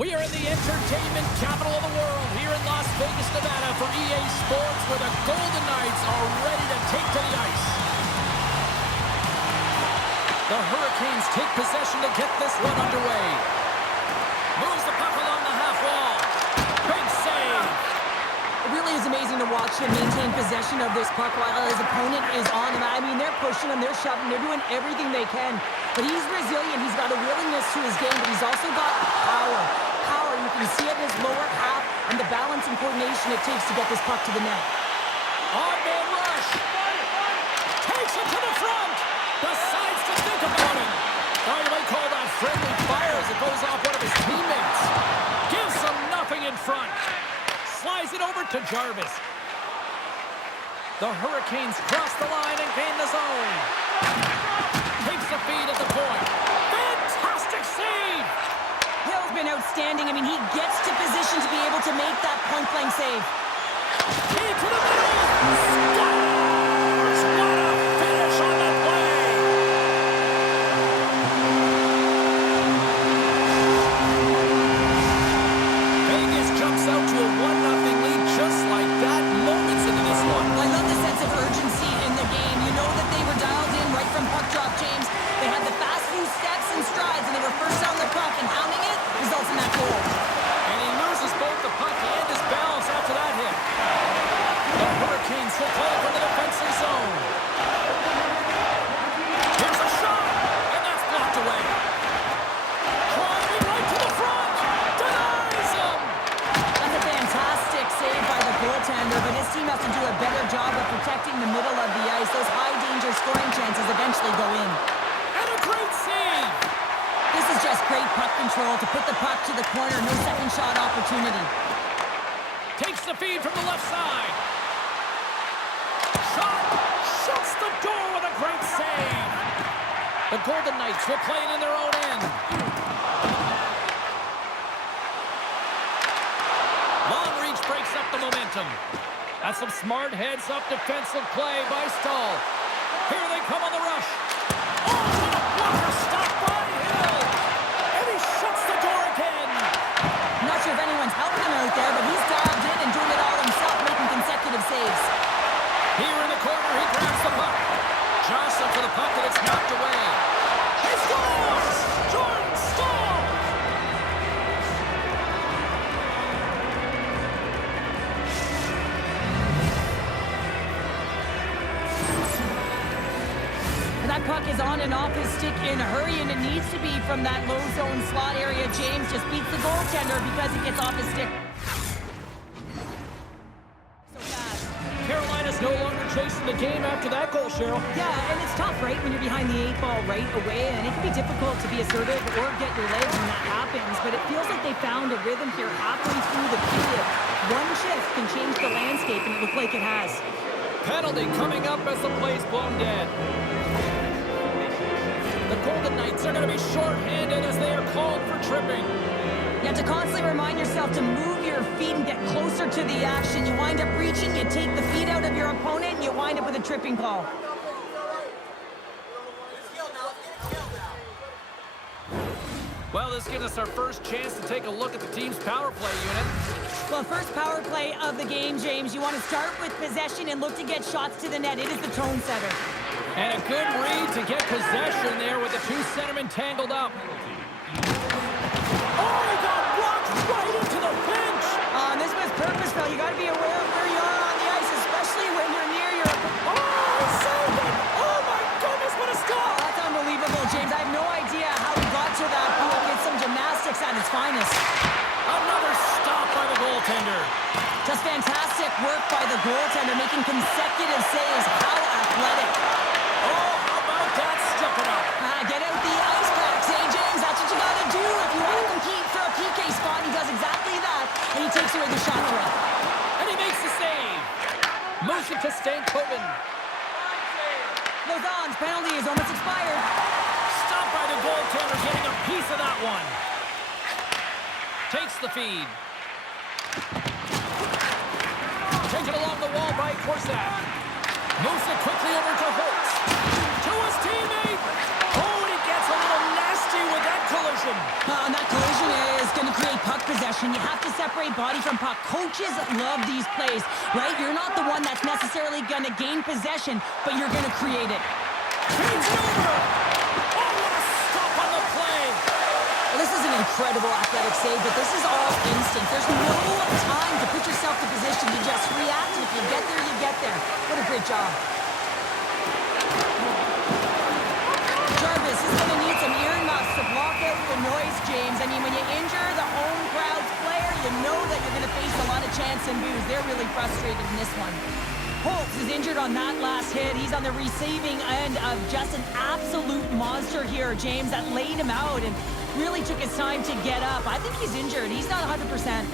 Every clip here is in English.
We are in the entertainment capital of the world here in Las Vegas, Nevada for EA Sports, where the Golden Knights are ready to take to the ice. The Hurricanes take possession to get this one underway. Moves the puck along the half wall. Big save. It really is amazing to watch him maintain possession of this puck while his opponent is on him. I mean, they're pushing him, they're shoving, they're doing everything they can. But he's resilient, he's got a willingness to his game, but he's also got power. You can see it in his lower half and the balance and coordination it takes to get this puck to the net. On-man rush. Takes it to the front. Decides to think about it. You might call that friendly fire as it goes off one of his teammates. Gives him nothing in front. Slides it over to Jarvis. The Hurricanes cross the line and gain the zone. Takes the feed at the point. Fantastic save. Hill's been outstanding. I mean, he gets to position to be able to make that point-blank save. Key to the middle. Scores! What a finish on the play. Vegas jumps out to a 1-0 lead just like that moments into this one. I love the sense of urgency in the game. You know that they were dialed in right from puck drop, James. They had the fast few steps and strides, and they were first down the puck, and hounding it results in that goal. And he loses both the puck and his balance after that hit. The Hurricanes will play from the defensive zone. Here's a shot, and that's blocked away. Climbing right to the front, denies him. That's a fantastic save by the goaltender, but his team has to do a better job of protecting the middle of the ice. Those high-danger scoring chances eventually go in. And a great save. This is just great puck control to put the puck to the corner. No second shot opportunity. Takes the feed from the left side. Shot. Shuts the door with a great save. The Golden Knights will play it in their own end. Long reach breaks up the momentum. That's some smart heads-up defensive play by Stahl. Here they come on the rush. Oh, what a blocker stop by Hill. And he shuts the door again. I'm not sure if anyone's helping him out there, but he's dialed in and doing it all himself, making consecutive saves. Here in the corner, he grabs the puck. Jostling for the puck, and it's knocked away. He scores! Jordan Stahl! That puck is on and off his stick in a hurry, and it needs to be from that low zone slot area. James just beats the goaltender because it gets off his stick so fast. Carolina's no longer chasing the game after that goal, Cheryl. Yeah, and it's tough, right, when you're behind the 8 ball right away, and it can be difficult to be assertive or get your legs when that happens, but it feels like they found a rhythm here halfway through the period. One shift can change the landscape, and it looked like it has. Penalty coming up as the play's blown dead. The Golden Knights are going to be shorthanded as they are called for tripping. You have to constantly remind yourself to move your feet and get closer to the action. You wind up reaching, you take the feet out of your opponent, and you wind up with a tripping call. Well, this gives us our first chance to take a look at the team's power play unit. Well, first power play of the game, James. You want to start with possession and look to get shots to the net. It is the tone setter. And a good read to get possession there with the two centermen tangled up. Oh, he got blocked right into the bench. This was purposeful. You got to be aware of where you are on the ice, especially when you're near your... Oh, he saved it. Oh, my goodness, what a stop. That's unbelievable, James. I have no idea how he got to that point. It's some gymnastics at its finest. Another stop by the goaltender. Just fantastic work by the goaltender, making consecutive saves. How athletic. Oh, how about that? Step it up. Get out the ice packs, eh, James? That's what you got to do if you want to compete for a PK spot. He does exactly that, and he takes away the shot threat. And he makes the save. Moves it to Stankoven. Lausanne's penalty is almost expired. Stopped by the goaltender, getting a piece of that one. Takes the feed. Taken along the wall by Korsak. Moves it quickly over to Holtz. To his teammate. Oh, and he gets a little nasty with that collision. And that collision is going to create puck possession. You have to separate body from puck. Coaches love these plays, right? You're not the one that's necessarily going to gain possession, but you're going to create it. Feeds it over. Oh, what a stop on the play. Well, this is an incredible athletic save, but this is all instinct. There's no time to put yourself in position to just react. If you get there, you get there. What a great job. Jarvis is going to need some earmuffs to block out the noise, James. I mean, when you injure the home crowd's player, you know that you're going to face a lot of chants and boos. They're really frustrated in this one. Holtz is injured on that last hit. He's on the receiving end of just an absolute monster here, James, that laid him out and really took his time to get up. I think he's injured. He's not 100%.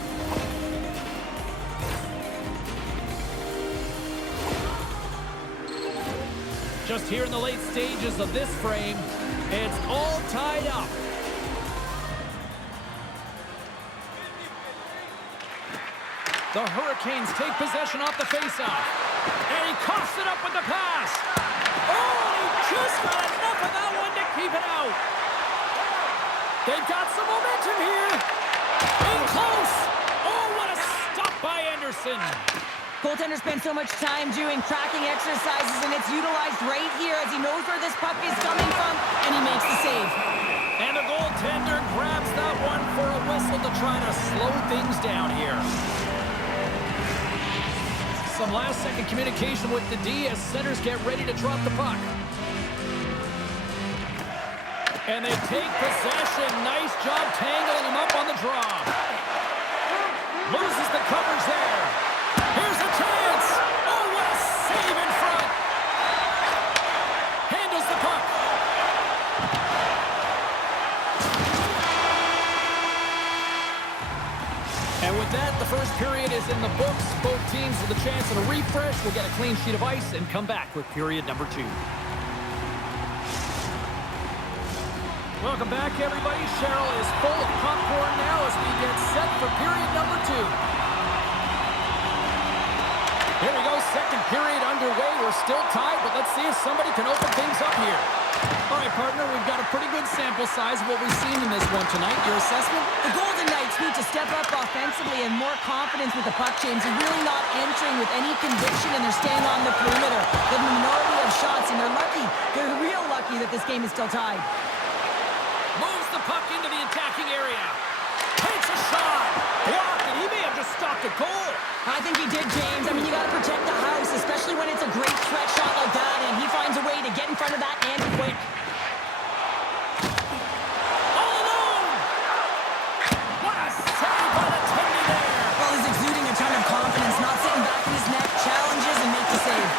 Just here in the late stages of this frame, it's all tied up. The Hurricanes take possession off the faceoff. And he coughs it up with the pass. Oh, he just got enough of that one to keep it out. They've got some momentum here. In close. Oh, what a stop by Anderson. Goaltender spends so much time doing tracking exercises, and it's utilized right here as he knows where this puck is coming from, and he makes the save. And the goaltender grabs that one for a whistle to try to slow things down here. Some last-second communication with the D as centers get ready to drop the puck. And they take possession. Nice job tangling him up on the draw. Loses the coverage there. Here's a chance. Oh, what a save in front. Handles the puck. And with that, the first period is in the books. Both teams with a chance at a refresh will get a clean sheet of ice and come back with period number 2. Welcome back, everybody. Cheryl is full of popcorn now as we get set for period number 2. Here we go, second period underway. We're still tied, but let's see if somebody can open things up here. All right, partner, we've got a pretty good sample size of what we've seen in this one tonight. Your assessment? The Golden Knights need to step up offensively and more confidence with the puck, James. They're really not entering with any conviction, and they're staying on the perimeter. The minority of shots, and they're lucky. They're real lucky that this game is still tied. Moves the puck into the attacking area. Takes a shot. Blocked, and he may have just stopped a goal. I think he did, James. I mean, you got to protect the house, especially when it's a great threat shot like that, and he finds a way to get in front of that and quick. All alone. What a save by the Tendy there. Well, he's exuding a ton of confidence, not sitting back in his net, challenges and make the save.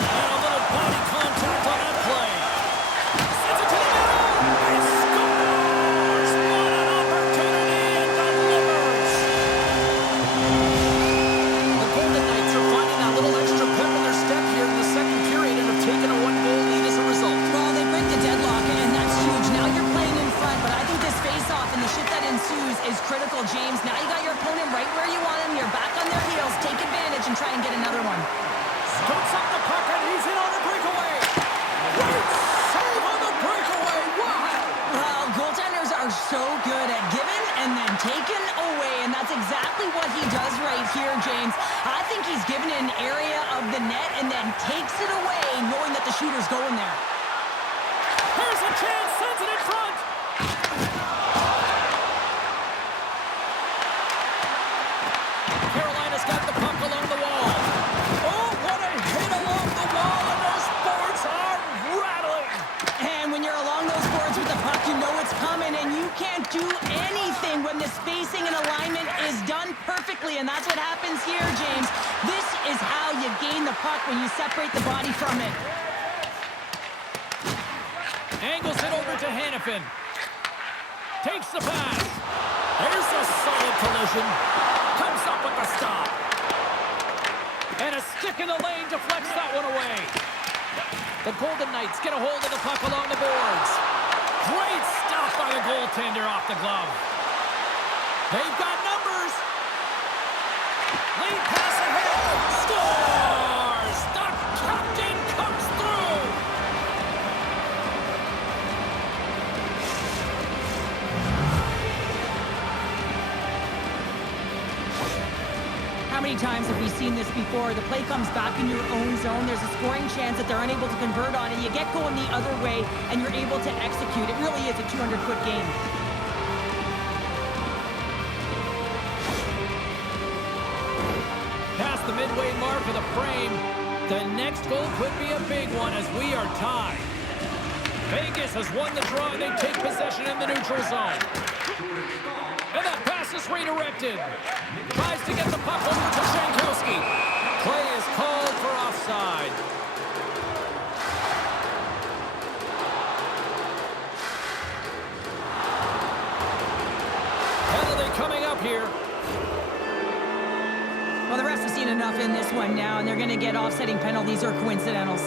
And a little body contact on that play. Sends it to the middle. And scores. What an opportunity and delivers. The Golden Knights are finding that little extra pep in their step here in the second period and have taken a 1-goal lead as a result. Well, they break the deadlock, and that's huge. Now you're playing in front, but I think this face-off and the shit that ensues is critical, James. Now you got your opponent right where you want him. You're back on their heels. Take advantage and try and get another one. Scoops up the puck and he's in on the breakaway. Great save on the breakaway. Wow. Well, goaltenders are so good at giving and then taking away, and that's exactly what he does right here, James. I think he's given an area of the net and then takes it away, knowing that the shooter's going there. Here's a chance. Sends it in front. Carolina's got the puck along the wall. Oh, what a hit along the wall, and those boards are rattling. And when you're along those boards with the puck, you know it's coming, and you can't do anything when the spacing and alignment is done perfectly, and that's what happens here, James. This is how you gain the puck when you separate the body from it. Angles it over to Hannafin. Takes the pass. There's a solid collision. Comes up with the stop. And a stick in the lane deflects that one away. The Golden Knights get a hold of the puck along the boards. Great stop by the goaltender off the glove. They've got numbers. Lead pass ahead. Scores! The captain comes through. many times have we seen this before? The play comes back in your own zone. There's a scoring chance that they're unable to convert on it. You get going the other way, and you're able to execute. It really is a 200-foot game. Past the midway mark of the frame, the next goal could be a big one as we are tied. Vegas has won the draw, and they take possession in the neutral zone. And that pass is redirected. Tries to get the puck over to Shankowski. Play is called for offside. Penalty coming up here. Well, the refs have seen enough in this one now, and they're going to get offsetting penalties or coincidentals.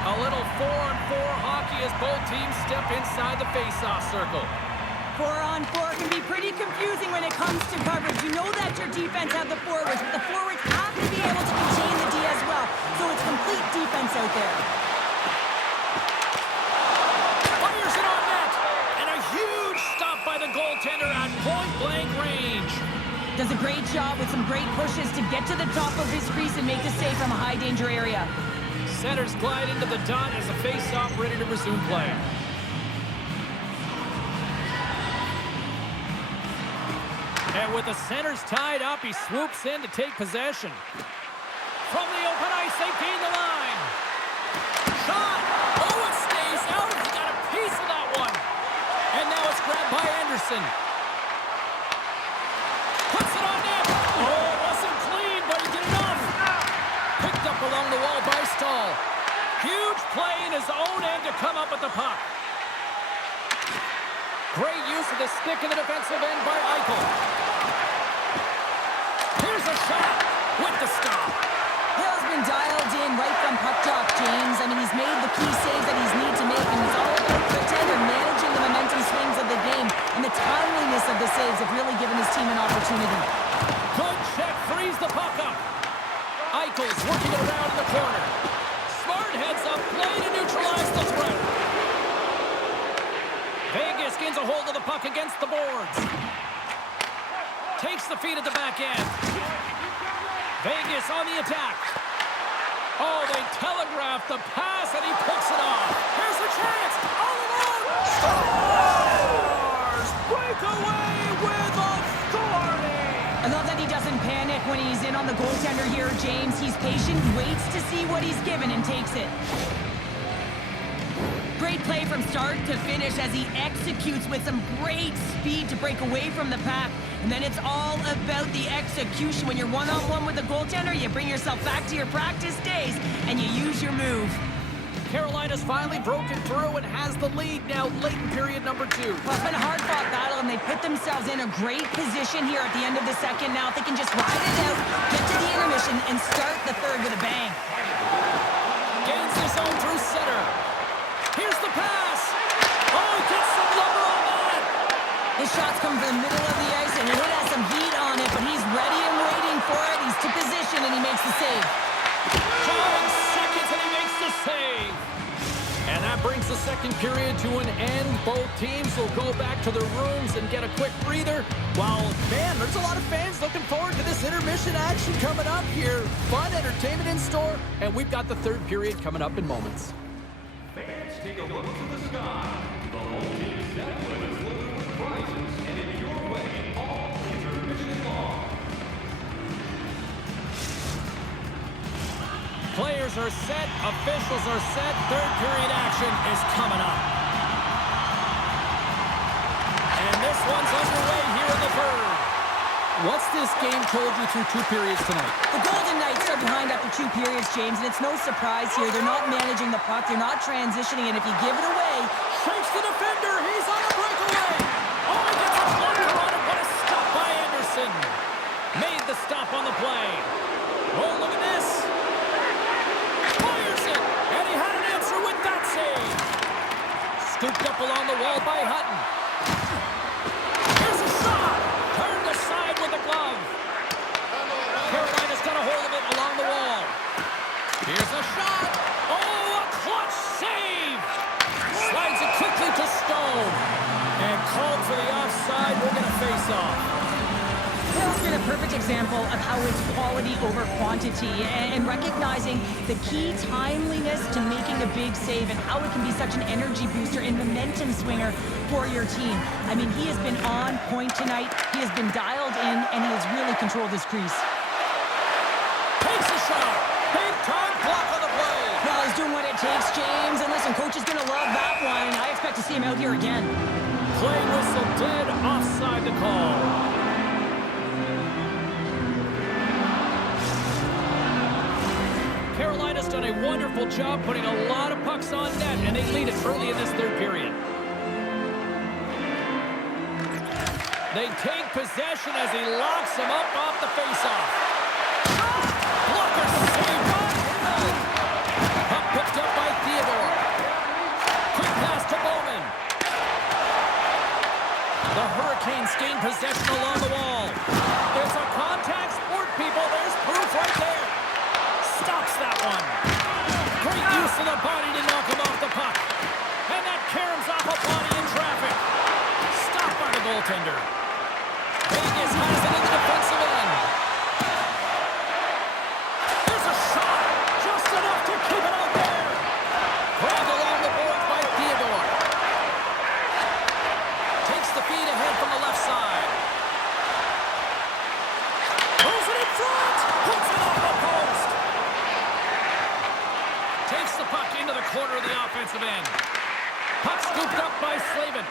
A little 4-on-4 hockey as both teams step inside the face-off circle. 4-on-4 can be pretty confusing when it comes to coverage. You know that your defense have the forwards, but the forwards have to be able to contain the D as well. So it's complete defense out there. Fires it on net! And a huge stop by the goaltender at point-blank range. Does a great job with some great pushes to get to the top of his crease and make the save from a high-danger area. Centers glide into the dot as a face-off ready to resume play. And with the centers tied up, he swoops in to take possession. From the open ice, they gain the line. Shot! Oh, it stays out. He got a piece of that one. And now it's grabbed by Anderson. Puts it on net. Oh, it wasn't clean, but he did enough. Picked up along the wall by Stahl. Huge play in his own end to come up with the puck. Great use of the stick in the defensive end by Eichel. Here's a shot with the stop. Hill's been dialed in right from puck drop, James. I mean, he's made the key saves that he's need to make, and he's all about pretender managing the momentum swings of the game, and the timeliness of the saves have really given his team an opportunity. Good check, frees the puck up. Eichel's working it around in the corner. Smart heads up, play to neutralize the threat. Vegas gains a hold of the puck against the boards. Takes the feed at the back end. Vegas on the attack. Oh, they telegraphed the pass, and he picks it off. Here's a chance. All alone. Scores! Breakaway with authority. I love that he doesn't panic when he's in on the goaltender here, James. He's patient, waits to see what he's given, and takes it. Great play from start to finish as he executes with some great speed to break away from the pack. And then it's all about the execution. When you're one-on-one with the goaltender, you bring yourself back to your practice days, and you use your move. Carolina's finally broken through and has the lead now late in period number 2. Well, it's been a hard-fought battle, and they put themselves in a great position here at the end of the second. Now, if they can just ride it out, get to the intermission, and start the third with a bang. Gains his own through center. Here's the pass. Oh, he gets some lumber on that. His shots come from the middle of the ice, and it has some heat on it, but he's ready and waiting for it. He's to position, and he makes the save. 5 seconds, and he makes the save. And that brings the second period to an end. Both teams will go back to their rooms and get a quick breather. While, man, there's a lot of fans looking forward to this intermission action coming up here. Fun entertainment in store, and we've got the third period coming up in moments. Fans, take a look to the sky. The whole team is set with its lucrative prizes headed your way all intermission long. Players are set, officials are set, third period action is coming up. And this one's underway here in the third. What's this game told you through 2 periods tonight? The Golden Knights are behind after 2 periods, James, and it's no surprise here. They're not managing the puck. They're not transitioning, and if you give it away... Shakes the defender. He's on a breakaway. Oh, he gets a blocker on it. What a stop by Anderson. Made the stop on the play. Oh, look at this. Fires it, and he had an answer with that save. Scooped up along the wall by Hutton. Here's a shot. Turned aside with a glove. home. And called for the offside. We're going to face off. Hill's been a perfect example of how it's quality over quantity and recognizing the key timeliness to making a big save and how it can be such an energy booster and momentum swinger for your team. I mean, he has been on point tonight. He has been dialed in, and he has really controlled his crease. Takes a shot. Big time block on the play. Well, he's doing what it takes, James. And listen, coach is going to love that one. I expect to see him out here again. Play whistle dead. Offside the call. Carolina's done a wonderful job putting a lot of pucks on net, and they lead it early in this third period. They take possession as he locks him up off the faceoff. Blocker save. Puck picked up by Theodore. Quick pass to Bowman. The Hurricanes gain possession along the wall. There's a contact sport, people. There's proof right there. Stops that one. Great use of the body to knock him off the puck. And that caroms off a body in traffic. Stopped by the goaltender. Vegas has it in the defensive end. There's a shot. Just enough to keep it out there. Grabbed along the boards by Theodore. Takes the feed ahead from the left side. Moves it in front. Puts it off the post. Takes the puck into the corner of the offensive end. Puck scooped up by Slavin.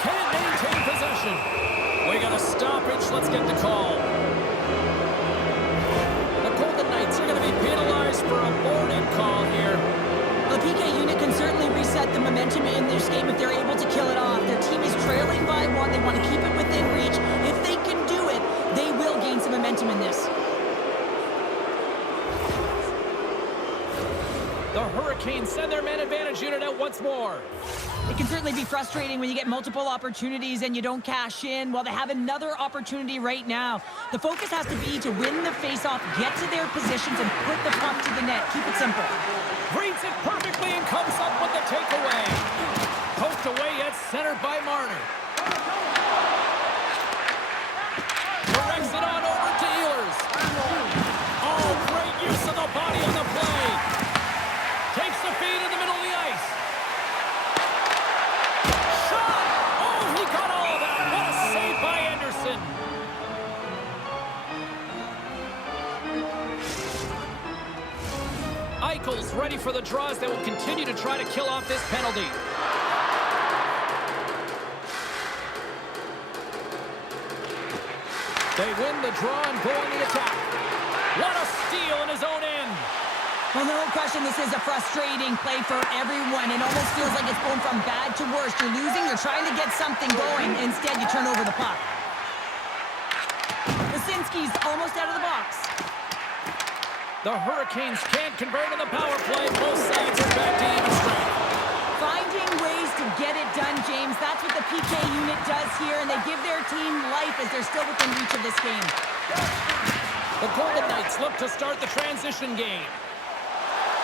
Can't maintain possession. We got a stoppage. Let's get the call. The Golden Knights are going to be penalized for a boarding call here. The PK unit can certainly reset the momentum in this game if they're able to kill it off. Their team is trailing by one. They want to keep it within reach. If they can do it, they will gain some momentum in this. The Hurricanes send their man advantage unit out once more. It can certainly be frustrating when you get multiple opportunities and you don't cash in. Well, they have another opportunity right now. The focus has to be to win the faceoff, get to their positions, and put the puck to the net. Keep it simple. Reads it perfectly and comes up with the takeaway. Poked away at center by Marner. Directs it on over to Ehlers. Oh, great use of the body on the play. Takes the feed in the middle of the ice. Shot! Oh, he got all of that. What a save by Anderson. Eichel's ready for the draws. They will continue to try to kill off this penalty. They win the draw and go on the attack. What a steal in his own end. Well, no question, this is a frustrating play for everyone. It almost feels like it's going from bad to worse. You're losing, you're trying to get something going. Instead, you turn over the puck. Wasinski's almost out of the box. The Hurricanes can't convert on the power play. Both sides are back to even strength. Finding ways to get it done, James. That's what the PK unit does here, and they give their team life as they're still within reach of this game. The Golden Knights look to start the transition game.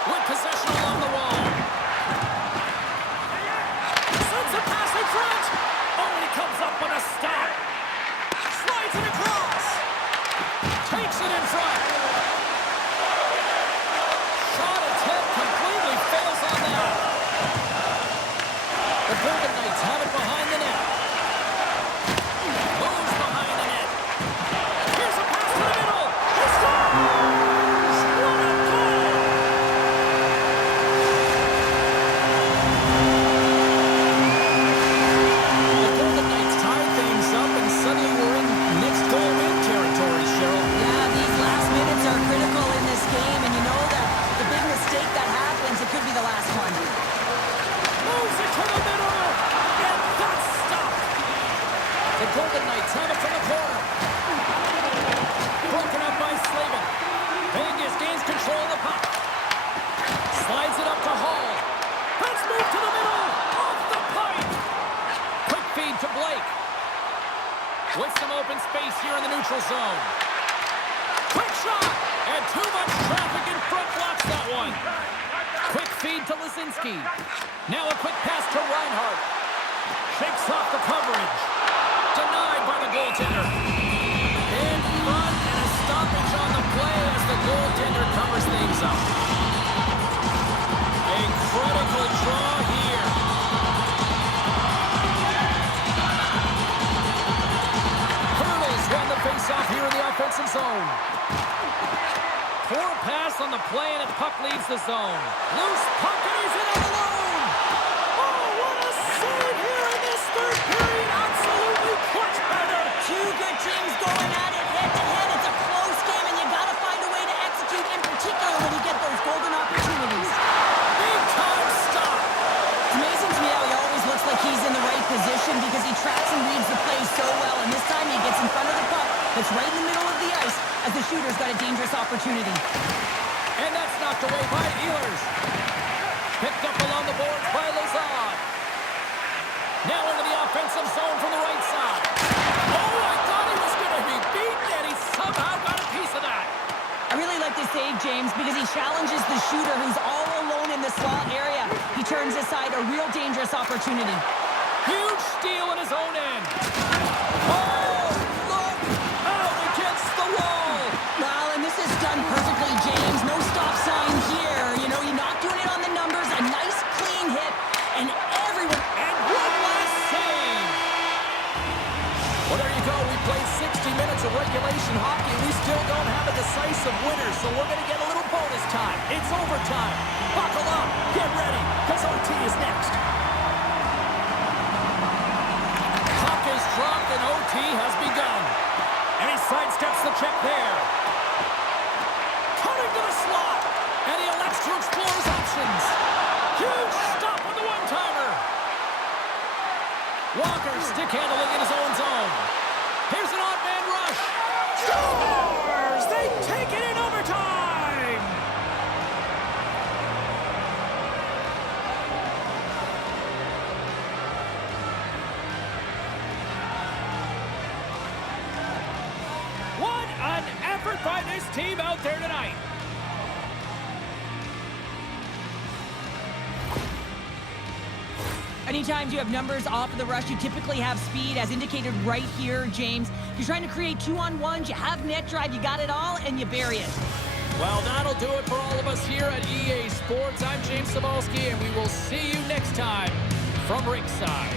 With possession along the wall. Sends a pass in front. Oh, he comes up with a stop. Slides it across. Takes it in front. Shot attempt completely fails on that. The Golden Knights have it behind the net. Moves behind the net. Here's a pass to the middle. He scores! What a goal! The Golden Knights tie things up, and suddenly we're in next goal win territory, Cheryl. Yeah, these last minutes are critical in this game, and you know that the big mistake that happens, it could be the last one. Moves it to the middle, and that's stopped. The Golden Knights have it from the corner. Broken up by Slavin. Vegas gains control of the puck. Slides it up to Hall. Let's move to the middle. Off the pipe. Quick feed to Blake. With some open space here in the neutral zone. Quick shot. And too much traffic in front blocks that one. Quick feed to Lisinski. Now a quick pass to Reinhardt. Shakes off the coverage. Denied by the goaltender. In front and a stoppage on the play as the goaltender covers things up. A critical draw here. Hurdles won the faceoff here in the offensive zone. Poor pass on the play, and the puck leaves the zone. Loose puck, and he's in all alone. Oh, what a save here in this third period. Absolutely clutch by them. Two good teams going at it head-to-head. It's a close game, and you got to find a way to execute, in particular when you get those golden opportunities. Big time stop. It's amazing to me how he always looks like he's in the right position because he tracks and reads the play so well, and this time he gets in front of the puck that's right in the middle of the ice as the shooter's got a dangerous opportunity. And that's knocked away by Ehlers. Picked up along the boards by Lazard. Now into the offensive zone from the right side. Oh, I thought he was going to be beaten, and he somehow got a piece of that. I really like this save, James, because he challenges the shooter who's all alone in the slot area. He turns aside a real dangerous opportunity. Huge steal in his own end. Oh, look out against the wall. Well, and this is done perfectly, James. No stop sign here. You know, you're not doing it on the numbers. A nice, clean hit, and everyone... And one last save. Well, there you go. We played 60 minutes of regulation hockey. We still don't have a decisive winner, so we're going to get a little bonus time. It's overtime. Buckle up. Get ready, because OT is next. Puck is dropped, and OT has begun. And he sidesteps the check there. Cutting to the slot. And he elects to explore his options. Huge stop on the one-timer. Walker stick handling in his own zone. Here's an odd man rush. Scores! They take it in overtime! What an effort by this team out there tonight. Anytime you have numbers off of the rush, you typically have speed, as indicated right here, James. You're trying to create two-on-ones, you have net drive, you got it all, and you bury it. Well, that'll do it for all of us here at EA Sports. I'm James Cebulski, and we will see you next time from Ringside.